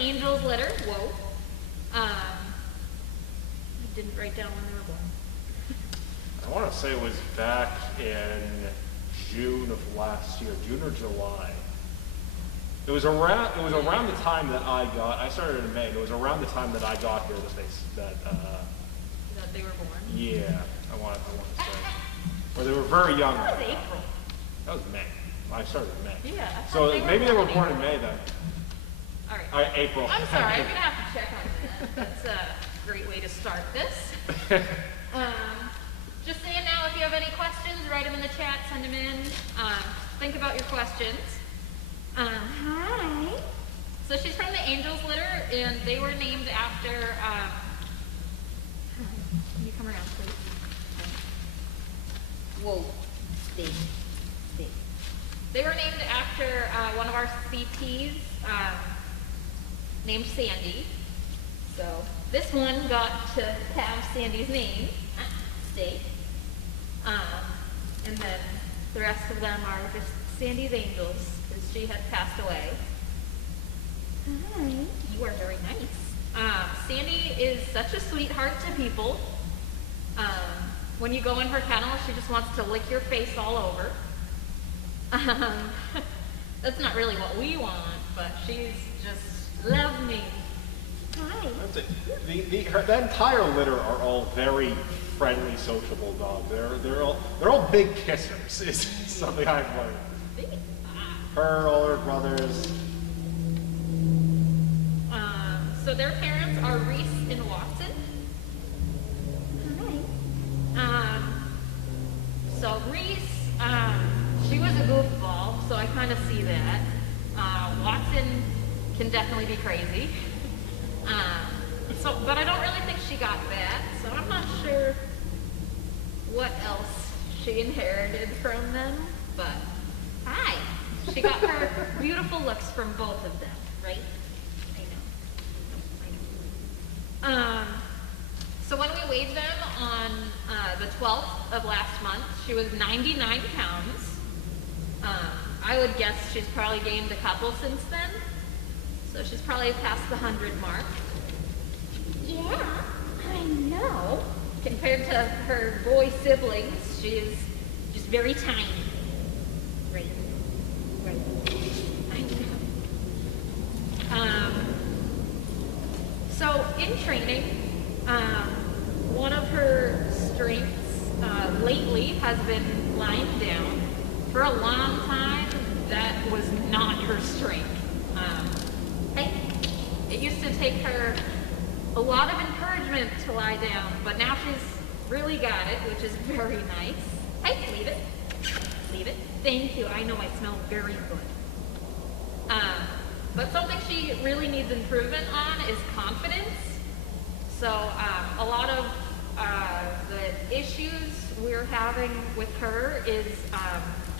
Angels litter. Whoa. I didn't write down when they were born. I want to say it was back in June of last year, June or July. It was around the time that I started in May, and it was around the time that I got here that they were born? Yeah, I want to say. Well, they were very young. That was April. That was May. I started in May. Yeah. So maybe they were born in May then. All right. April. I'm sorry, I'm going to have to check on that. That's a great way to start this. Just saying now, if you have any questions, write them in the chat, send them in. Think about your questions. Hi. So she's from the Angels litter, and they were named after, can you come around, please? Whoa, stay. They were named after one of our CTs, named Sandy. So this one got to have Sandy's name, stay. And then the rest of them are just Sandy's Angels, because she had passed away. Hi. You are very nice. Sandy is such a sweetheart to people. When you go in her kennel, she just wants to lick your face all over. That's not really what we want, but she's just love me. Hi. The entire litter are all very friendly, sociable dogs. They're all big kissers. Is something I've learned. Her, all her brothers. So their parents are Reese and Watson. Hi. So Reese, she was a goofball, so I kind of see that. Watson can definitely be crazy. But I don't really think she got that, so I'm not sure what else she inherited from them, but hi. She got her beautiful looks from both of them, right? I know. So when we weighed them on the 12th of last month, she was 99 pounds. I would guess she's probably gained a couple since then. So she's probably past the 100 mark. Yeah, I know. Compared to her boy siblings, she's just very tiny. Right. I know. So in training, one of her strengths lately has been lying down. For a long time, that was not her strength. It used to take her a lot of encouragement to lie down, but now she's really got it, which is very nice. Hey, leave it. Leave it. Thank you. I know I smell very good. But something she really needs improvement on is confidence. So a lot of the issues we're having with her is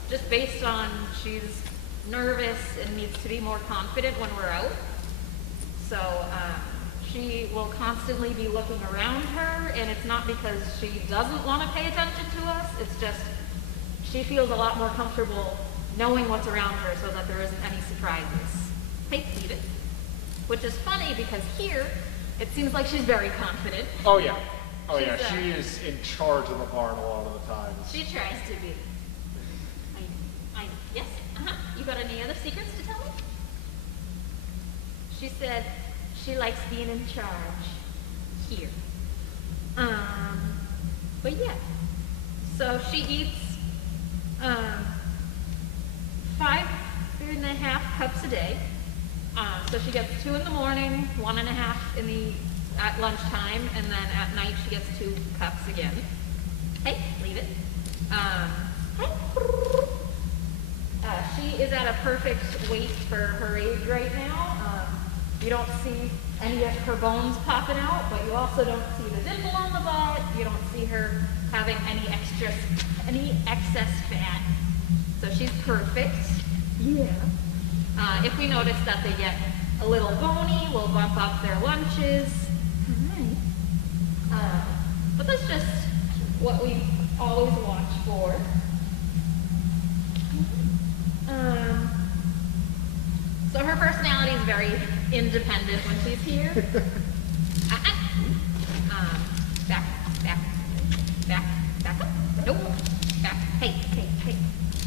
just based on she's nervous and needs to be more confident when we're out. So she will constantly be looking around her, and it's not because she doesn't want to pay attention to us, it's just she feels a lot more comfortable knowing what's around her so that there isn't any surprises. Hey, leave it. Which is funny because here, it seems like she's very confident. Oh yeah. She is in charge of the barn a lot of the time. She tries to be. Yes? You got any other secrets to tell me? She said she likes being in charge here. But yeah. So she eats 5.5 cups a day. So she gets 2 in the morning, 1.5 at lunchtime, and then at night she gets 2 cups again. Hey, leave it. She is at a perfect weight for her age right now. You don't see any of her bones popping out, but you also don't see the dimple on the butt. You don't see her having any excess fat. So she's perfect. Yeah. If we notice that they get a little bony, we'll bump up their lunches. But that's just what we always watch for. So her personality is very independent when she's here. Back, back, back, back up. Nope. Back. Hey.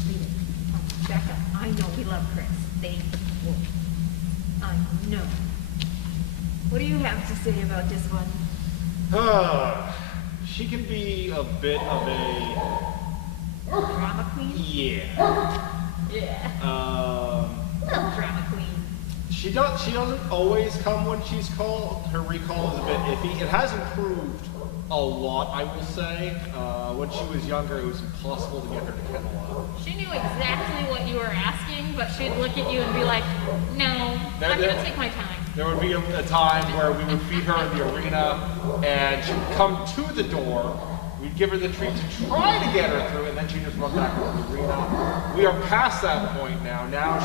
Leave it. Back up. I know we love Chris. Thank you. I know. What do you have to say about this one? She can be a bit of a Drama queen? yeah. Little drama queen. She doesn't always come when she's called. Her recall is a bit iffy. It has improved a lot, I will say. When she was younger, it was impossible to get her to kennel up. She knew exactly what you were asking, but she'd look at you and be like, no, I'm going to take my time. There would be a time where we would feed her in the arena, and she would come to the door. We'd give her the treat to try to get her through, and then she'd just run back to the arena. We are past that point now. Now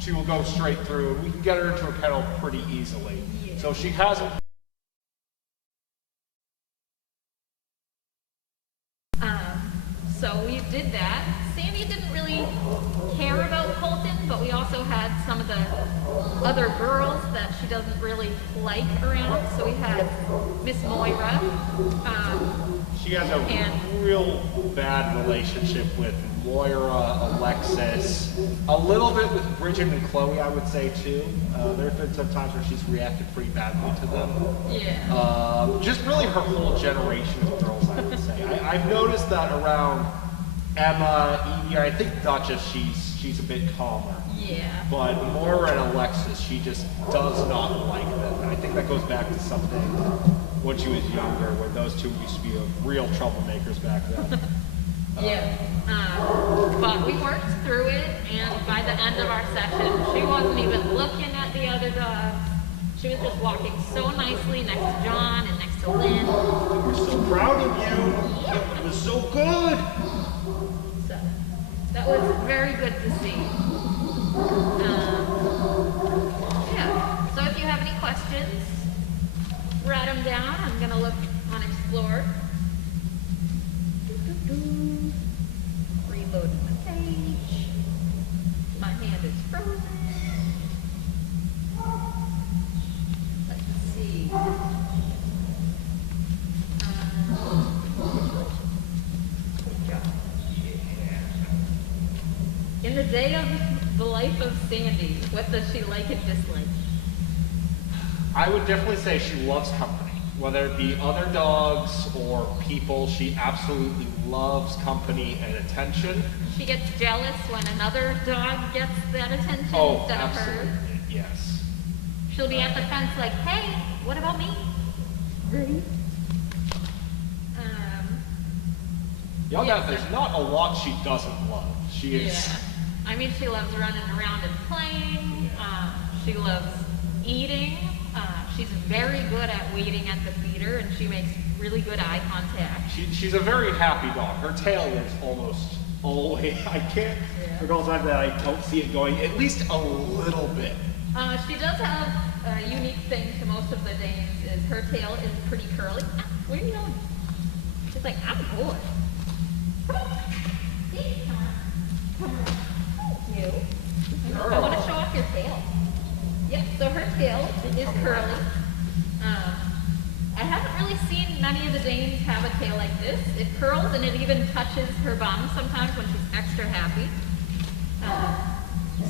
she will go straight through, and we can get her into a kennel pretty easily. Yeah. So she hasn't. So we did that. Sandy didn't really care about Colton, but we also had some of the other girls that she doesn't really like around. So we had Miss Moira. She has a real bad relationship with Moira, Alexis, a little bit with Bridget and Chloe, I would say too. There have been some times where she's reacted pretty badly to them. Yeah. Just really her whole generation of girls, I would say. I've noticed that around Emma, Evie, I think Duchess, she's a bit calmer. Yeah. But Moira and Alexis, she just does not like them. And I think that goes back to something when she was younger, where those two used to be real troublemakers back then. Yeah. But we worked through it, and by the end of our session, she wasn't even looking at the other dogs. She was just walking so nicely next to John and next to Lynn. We're so proud of you. It was so good. So that was very good to see. Yeah. So if you have any questions, write them down. I'm gonna look on Explore. Reloading the page. My hand is frozen. Let's see. Good job. In the day of the life of Sandy, what does she like and dislike? I would definitely say she loves company. Whether it be other dogs or people, she absolutely loves company and attention. She gets jealous when another dog gets that attention Oh, instead of absolutely, her. yes. She'll be at the fence like, hey, what about me? Ready? Y'all Yeah, got, there's not a lot she doesn't love. She is. Yeah. I mean, she loves running around and playing. She loves eating. She's very good at waiting at the feeder, and she makes really good eye contact. She's a very happy dog. Her tail is almost always, I can't recall time that I don't see it going at least a little bit. She does have a unique thing to most of the Danes, is her tail is pretty curly. Where are you going? She's like, I'm bored. Come on. Come on. Thank you. I want to show off your tail. Yep, so her tail is curly. I haven't really seen many of the Danes have a tail like this. It curls and it even touches her bum sometimes when she's extra happy.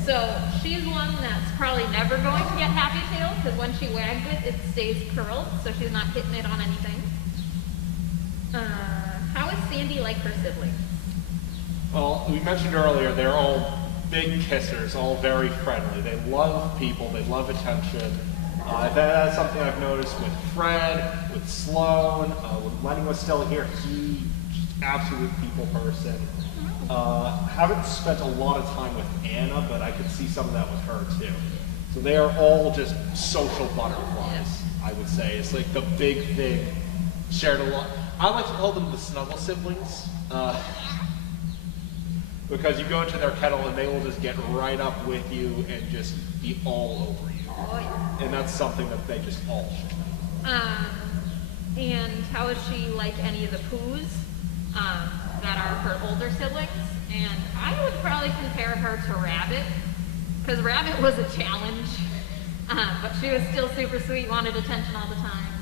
So she's one that's probably never going to get happy tail because when she wags it, it stays curled, so she's not hitting it on anything. How is Sandy like her siblings? Well, we mentioned earlier, they're all big kissers, all very friendly. They love people, they love attention. That's something I've noticed with Fred, with Sloan, when Lenny was still here, he's just absolute people person. Haven't spent a lot of time with Anna, but I could see some of that with her too. So they are all just social butterflies, I would say. It's like the big thing, shared a lot. I like to call them the snuggle siblings. Because you go into their kennel and they will just get right up with you and just be all over you. Oh, yeah. And that's something that they just all should. And how is she like any of the Poos that are her older siblings? And I would probably compare her to Rabbit, because Rabbit was a challenge. But she was still super sweet, wanted attention all the time.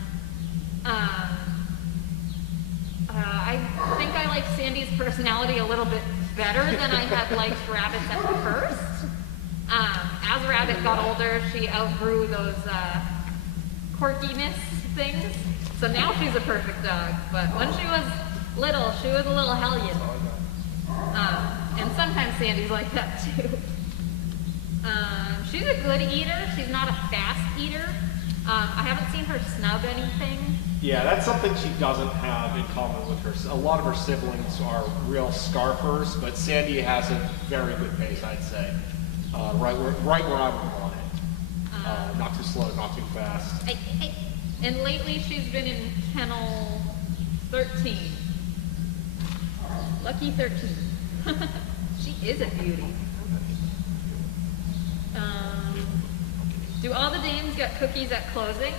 I think I like Sandy's personality a little bit better than I had liked Rabbit's at first. As Rabbit got older, she outgrew those quirkiness things. So now she's a perfect dog. But when she was little, she was a little hellion. And sometimes Sandy's like that too. She's a good eater. She's not a fast eater. I haven't seen her snub anything. Yeah, that's something she doesn't have in common with her. A lot of her siblings are real scarfers, but Sandy has a very good pace, I'd say. Right where I would want it. Not too slow, not too fast. And lately she's been in kennel 13. Lucky 13. She is a beauty. Do all the Danes get cookies at closing?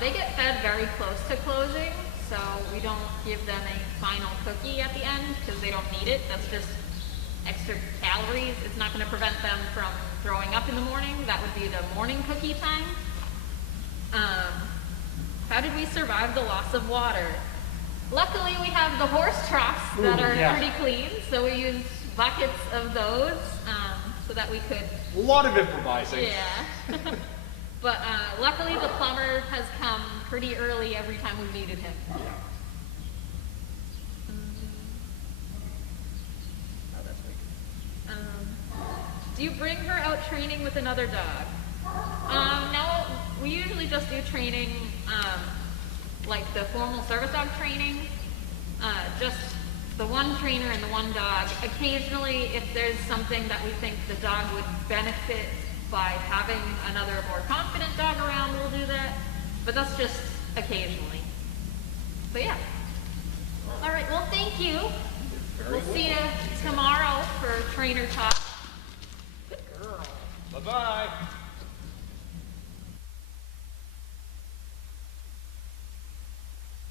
They get fed very close to closing, so we don't give them a final cookie at the end because they don't need it. That's just extra calories. It's not going to prevent them from throwing up in the morning. That would be the morning cookie time. How did we survive the loss of water? Luckily, we have the horse troughs that are pretty clean, so we used buckets of those so that we could... A lot of improvising. Yeah. But luckily, the plumber has come pretty early every time we've needed him. Oh, that's weird. Do you bring her out training with another dog? No, we usually just do training, like the formal service dog training. Just the one trainer and the one dog. Occasionally, if there's something that we think the dog would benefit by having another more confident dog around, we'll do that. But that's just occasionally. So yeah. All right, well, thank you. We'll see you tomorrow for trainer talk. Good girl. Bye-bye.